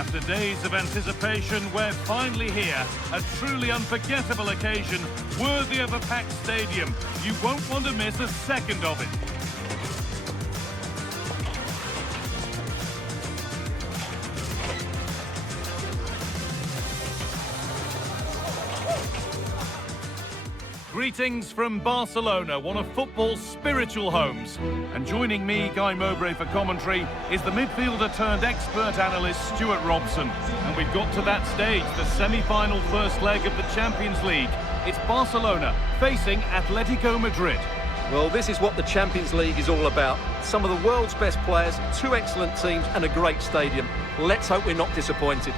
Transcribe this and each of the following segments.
After days of anticipation, we're finally here. A truly unforgettable occasion, worthy of a packed stadium. You won't want to miss a second of it. Greetings from Barcelona, one of football's spiritual homes. And joining me, Guy Mowbray, for commentary is the midfielder turned expert analyst Stuart Robson. And we've got to that stage, the semi-final first leg of the Champions League. It's Barcelona facing Atletico Madrid. Well, this is what the Champions League is all about. Some of the world's best players, two excellent teams and a great stadium. Let's hope we're not disappointed.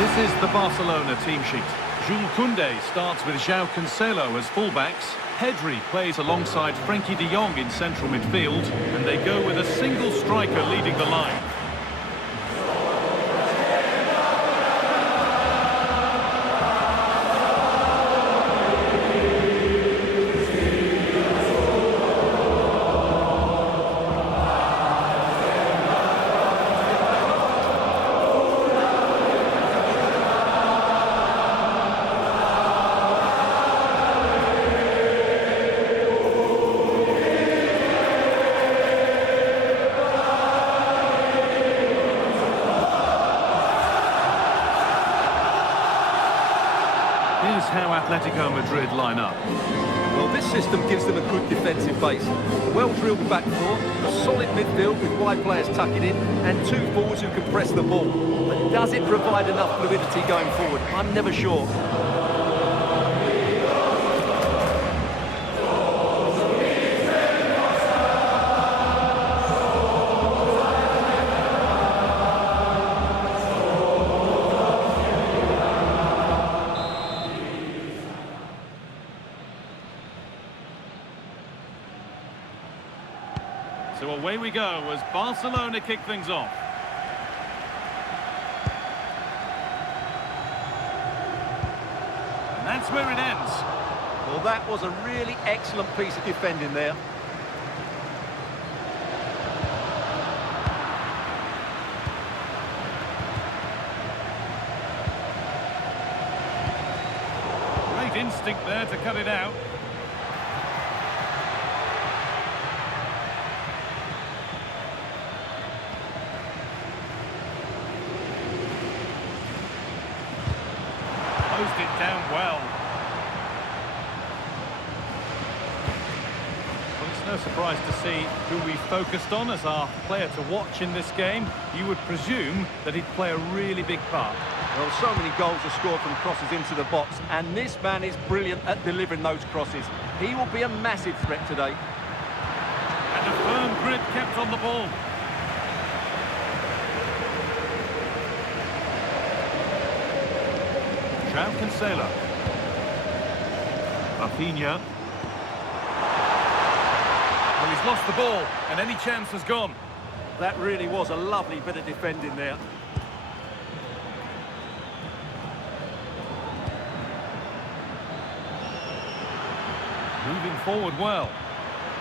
This is the Barcelona team sheet. Jules Koundé starts with João Cancelo as fullbacks. Pedri plays alongside Frenkie de Jong in central midfield. And they go with a single striker leading the line. Here's how Atletico Madrid line up. Well, this system gives them a good defensive base. A well-drilled back four, a solid midfield with wide players tucking in, and two forwards who can press the ball. But does it provide enough fluidity going forward? I'm never sure. So away we go as Barcelona kick things off. And that's where it ends. Well, that was a really excellent piece of defending there. Great instinct there to cut it out. Closed it down well. Well, it's no surprise to see who we focused on as our player to watch in this game. You would presume that he'd play a really big part. Well, so many goals are scored from crosses into the box, and this man is brilliant at delivering those crosses. He will be a massive threat today. And a firm grip kept on the ball. João Cancelo. Rafinha. Well, he's lost the ball, and any chance has gone. That really was a lovely bit of defending there. Moving forward well.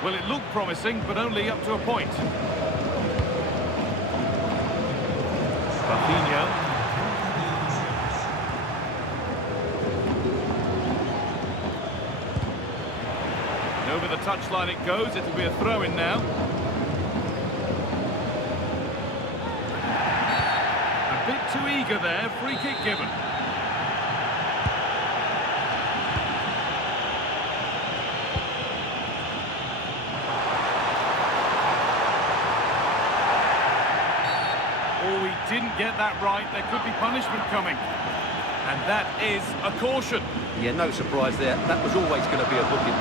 Well, it looked promising, but only up to a point. Rafinha. Over the touchline it goes, it'll be a throw-in now. A bit too eager there, free kick given. didn't get that right. There could be punishment coming. And that is a caution. Yeah, no surprise there. That was always going to be a booking.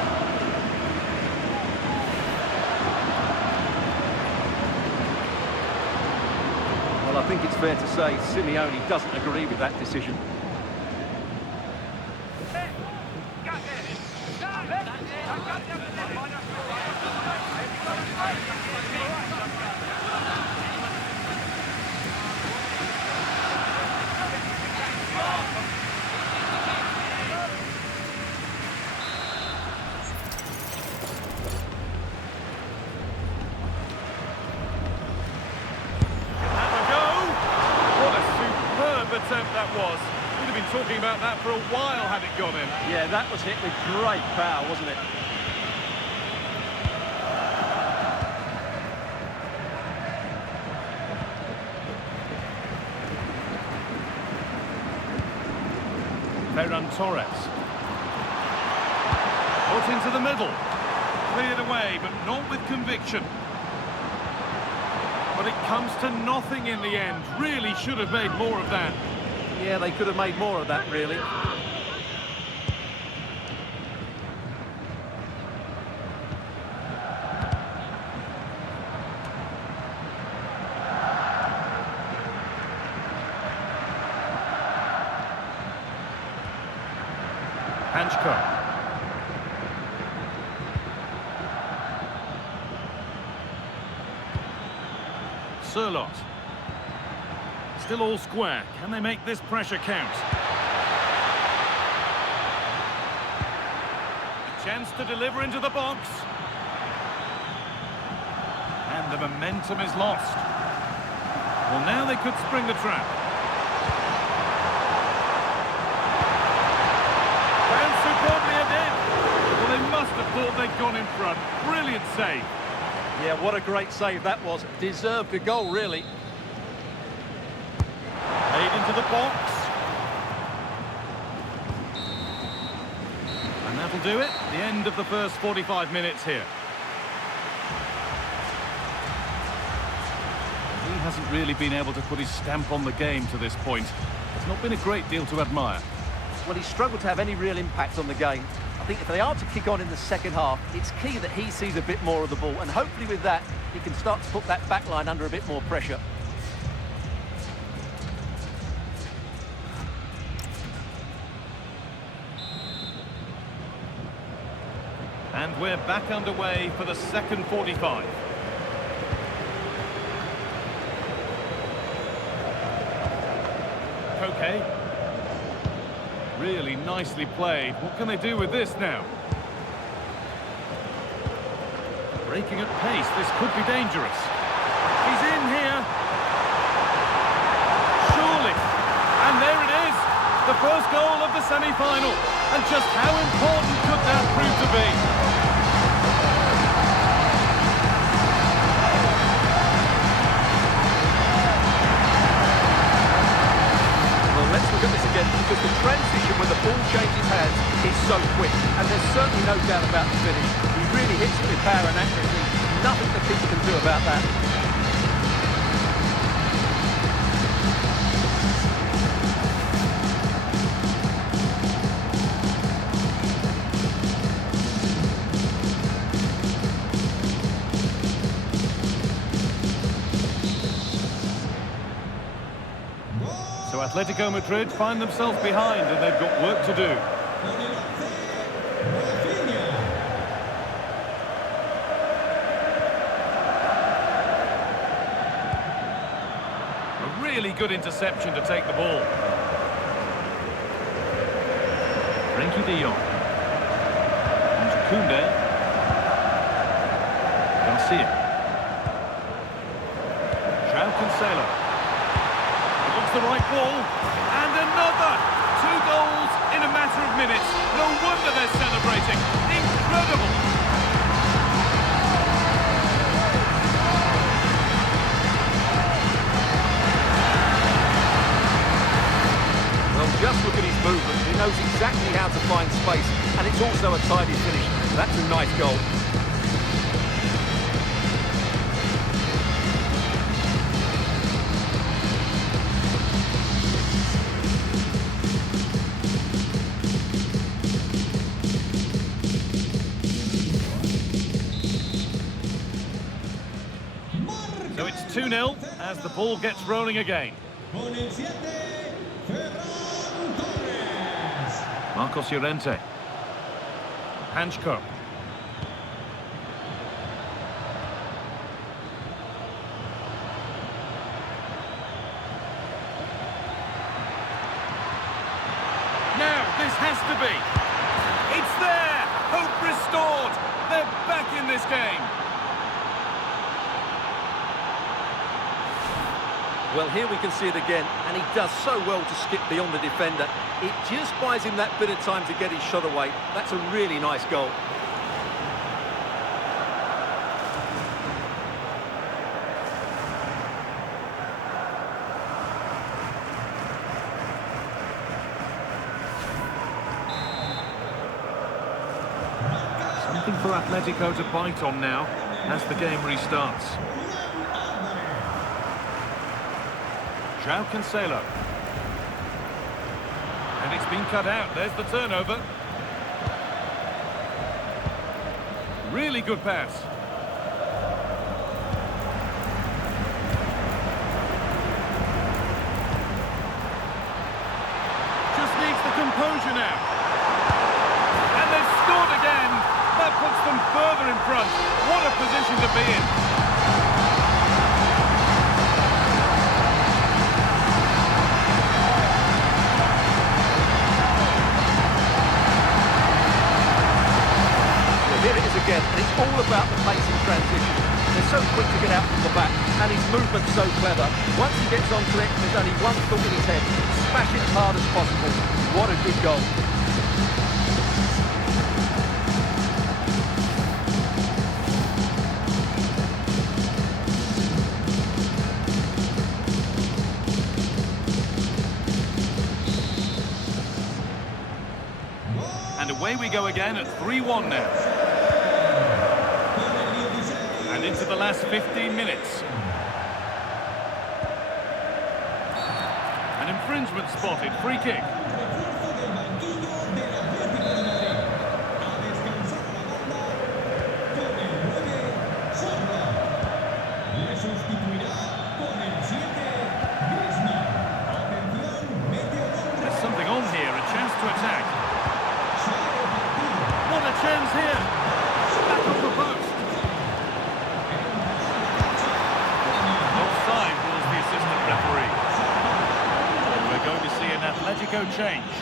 Well, I think it's fair to say Simeone doesn't agree with that decision. Attempt that was. We'd have been talking about that for a while had it gone in. Yeah, that was hit with great power, wasn't it? Ferran Torres. Put into the middle. Cleared away, but not with conviction. But it comes to nothing in the end. Really should have made more of that. Yeah, they could have made more of that, really. Hanchko. Sirlot. Still all square. Can they make this pressure count? A chance to deliver into the box. And the momentum is lost. Well, now they could spring the trap. And superbly it did. Well, they must have thought they'd gone in front. Brilliant save. Yeah, what a great save that was. Deserved a goal, really. Made into the box. And that'll do it. The end of the first 45 minutes here. He hasn't really been able to put his stamp on the game to this point. It's not been a great deal to admire. Well, he's struggled to have any real impact on the game. I think if they are to kick on in the second half, it's key that he sees a bit more of the ball, and hopefully with that, he can start to put that back line under a bit more pressure. And we're back underway for the second 45. Okay. Really nicely played. What can they do with this now? Breaking at pace, this could be dangerous. He's in here. Surely. And there it is. The first goal of the semi-final. And just how important could that prove to be? Let's look at this again, because the transition when the ball changes hands is so quick, and there's certainly no doubt about the finish. He really hits it with power and accuracy. Nothing the keeper can do about that. So Atletico Madrid find themselves behind and they've got work to do. A really good interception to take the ball. Frenkie de Jong. On to Koundé. Garcia. João Cancelo. The right ball, and another! 2 goals in a matter of minutes. No wonder they're celebrating. Incredible! Well, just look at his movement. He knows exactly how to find space, and it's also a tidy finish. That's a nice goal. So it's 2-0 as the ball gets rolling again. Marcos Llorente. Hanchko. Now, this has to be. It's there! Hope restored! They're back in this game. Well, here we can see it again, and he does so well to skip beyond the defender. It just buys him that bit of time to get his shot away. That's a really nice goal. Something for Atletico to bite on now as the game restarts. João Cancelo. And it's been cut out. There's the turnover. Really good pass. Just needs the composure now. And they've scored again. That puts them further in front. What a position to be in. Here it is again, and it's all about the pace in transition. They're so quick to get out from the back, and his movement's so clever. Once he gets onto it, there's only one thought in his head: smash it as hard as possible. What a good goal. And away we go again at 3-1 now. And into the last 15 minutes. An infringement spotted, free kick. There's something on here, a chance to attack. What a chance here! Back off the post. Offside was the assistant referee. We're going to see an Atletico change.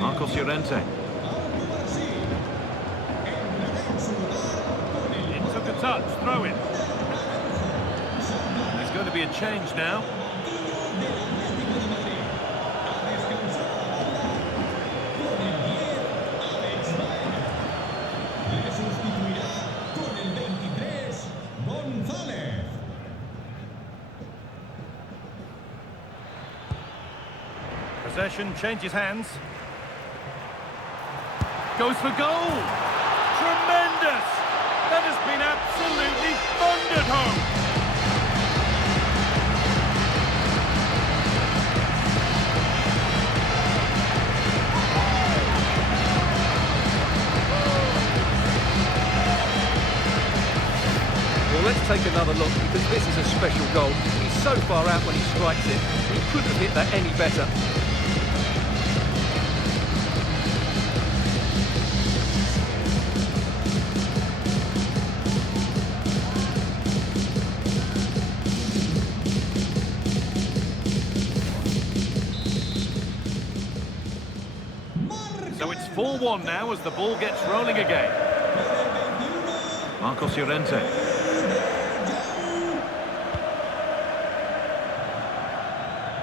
Marcos Llorente. It took a touch, throw in. There's going to be a change now. Possession changes hands. Goes for goal! Tremendous! That has been absolutely thundered home! Well, let's take another look, because this is a special goal. He's so far out when he strikes it. He couldn't have hit that any better. So it's 4-1 now as the ball gets rolling again. Marcos Llorente.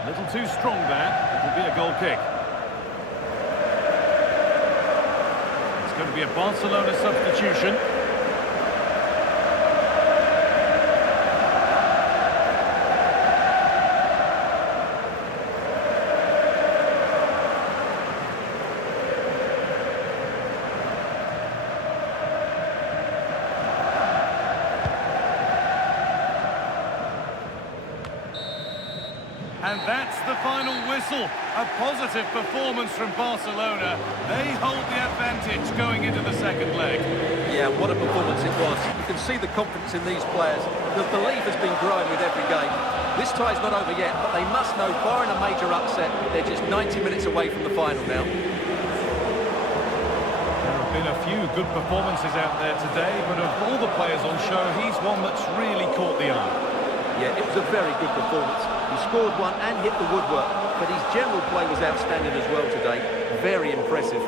A little too strong there. It will be a goal kick. It's going to be a Barcelona substitution. And that's the final whistle. A positive performance from Barcelona. They hold the advantage going into the second leg. Yeah, what a performance it was. You can see the confidence in these players. The belief has been growing with every game. This tie's not over yet, but they must know, barring a major upset, they're just 90 minutes away from the final now. There have been a few good performances out there today, but of all the players on show, he's one that's really caught the eye. Yeah, it was a very good performance. He scored one and hit the woodwork, but his general play was outstanding as well today. Very impressive.